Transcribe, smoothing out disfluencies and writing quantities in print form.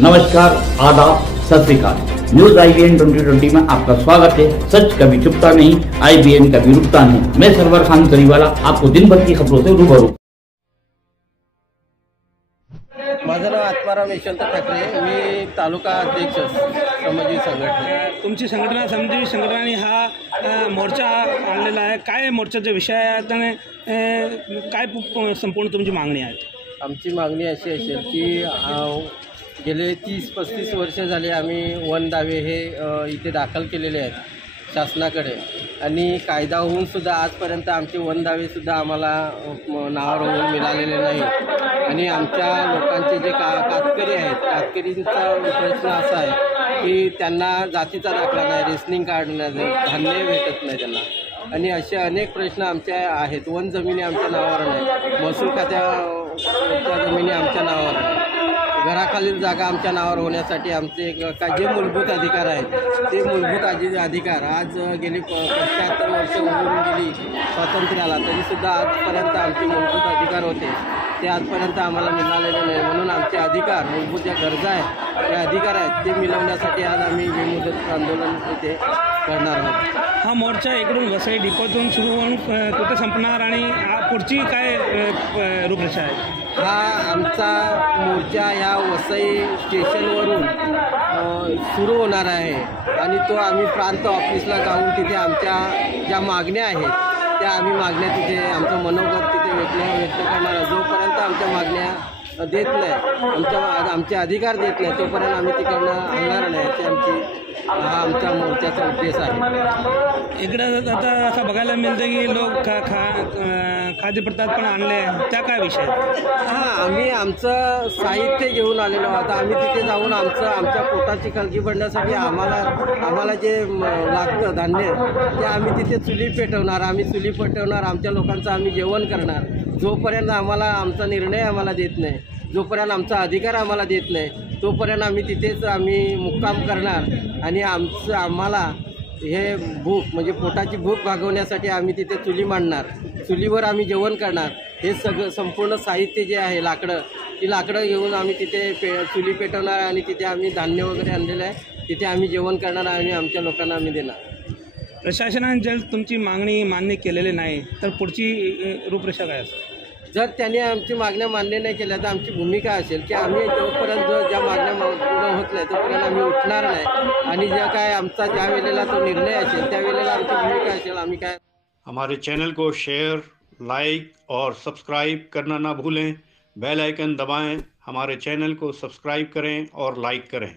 नमस्कार, आदाब, सत श्री अकाल। न्यूज IBN 2020 में आपका स्वागत है। सच कभी चुपता नहीं, IBN कभी रुकता नहीं। मैं सरवर खान जरीवाला आपको दिन भर की खबरों से रूबरू। माझं नाव आत्माराम यशवंत ठाकरे, मी तालुका अध्यक्ष श्रमजीवी संघटना। तुमची संघटना श्रमजीवी संघटनाने हा मोर्चा आणलेला आहे। काय मोर्चाचे विषय आहेत आणि काय संपूर्ण तुमची मागणी आहे? आमची मागणी अशी असेल की गेले 30-35 वर्ष झाले आम्ही वन दावे हे इथे दाखल केलेले आहेत शासनाकडे, आणि कायदा होऊनसुद्धा आजपर्यंत आमचे वन दावेसुद्धा आम्हाला नावावर होऊन मिळालेले नाही। आणि आमच्या लोकांचे जे कातकरी आहेत, कातकरींचा प्रश्न असा आहे की त्यांना जातीचा दाखला नाही, रेशनिंग कार्ड नाही, धान्य भेटत नाही त्यांना, आणि असे अनेक प्रश्न आमचे आहेत। वन जमिनी आमच्या नावावर नाही, महसूल खात्याच्या जमिनी आमच्या नावावर नाही, घराखालील जागा आमच्या नावावर होण्यासाठी आमचे जे मूलभूत अधिकार आहेत ते मूलभूत अधिकार आज गेली 75 वर्ष होऊन गेली स्वातंत्र्याला, तरीसुद्धा आजपर्यंत आमचे मूलभूत अधिकार होते ते आजपर्यंत आम्हाला मिळालेले नाही। म्हणून आमचे अधिकार, मूलभूत ज्या गरजा आहेत, जे अधिकार आहेत ते मिळवण्यासाठी आज आम्ही बेमुदत आंदोलन इथे करणार आहोत। हा मोर्चा इकडून वसई डिपोतून सुरू होऊन कुठे संपणार आणि पुढची काय रूपरेषा आहे? हा आमचा मोर्चा ह्या वसई स्टेशनवरून सुरू होणार आहे, आणि तो आम्ही प्रांत ऑफिसला जाऊन तिथे आमच्या ज्या मागण्या आहेत त्या आम्ही मागण्या तिथे आमचं मनोगत तिथे व्यक्त करणार आहे। जोपर्यंत आमच्या मागण्या देत नाही, आमचे अधिकार देत नाही, तोपर्यंत आम्ही तिकडनं आणणार नाही, अशी हा आमच्या मोर्चाचा उद्देश आहे। इकडं आता असं बघायला मिळतं की लोक खाद्यपदार्थ पण आणले, त्या काय विषय? हां, आम्ही आमचं साहित्य घेऊन आलेलो आहोत। आम्ही तिथे जाऊन आमच्या पोटाची खळगी भरण्यासाठी आम्हाला जे लागतं धान्य ते आम्ही तिथे चुली पेटवणार, आम्ही चुली पेटवणार, आमच्या लोकांचं आम्ही जेवण करणार। जोपर्यंत आमचा निर्णय आम्हाला देत नाही, जोपर्यंत आमचा अधिकार आम्हाला देत नाही, तोपर्यंत आम्ही तिथेच मुक्काम करणार, आणि आम्हाला हे भूक म्हणजे पोटाची भूक भागवण्यासाठी आम्ही तिथे चुली मांडणार, चुलीवर आम्ही जेवण करणार। हे संपूर्ण साहित्य जे आहे ती लाकडं घेऊन आम्ही तिथे चुली पेटवणार, आणि तिथे आम्ही धान्य वगैरे आणलेलं आहे, तिथे आम्ही जेवण करणार आणि आमच्या लोकांना आम्ही देणार। प्रशासनाने जर तुमची मागणी मान्य केलेली नाही तर पुढची रूपरेषा काय असेल? जर त्यांनी आमची मागण्या मान्य नाही केल्या तर आमची भूमिका असेल की आम्ही जोपर्यंत ज्या मागण्या पूर्ण होत नाही तोपर्यंत आम्ही उठणार नाही, आणि ज्या वेळेला तो निर्णय असेल त्यावेळेला आमची भूमिका असेल आम्ही काय। हमारे चैनल को शेयर, लाइक और सब्सक्राइब करना ना भूलें। बेल आइकन दबाएं, हमारे चैनल को सब्सक्राइब करें और लाइक करें।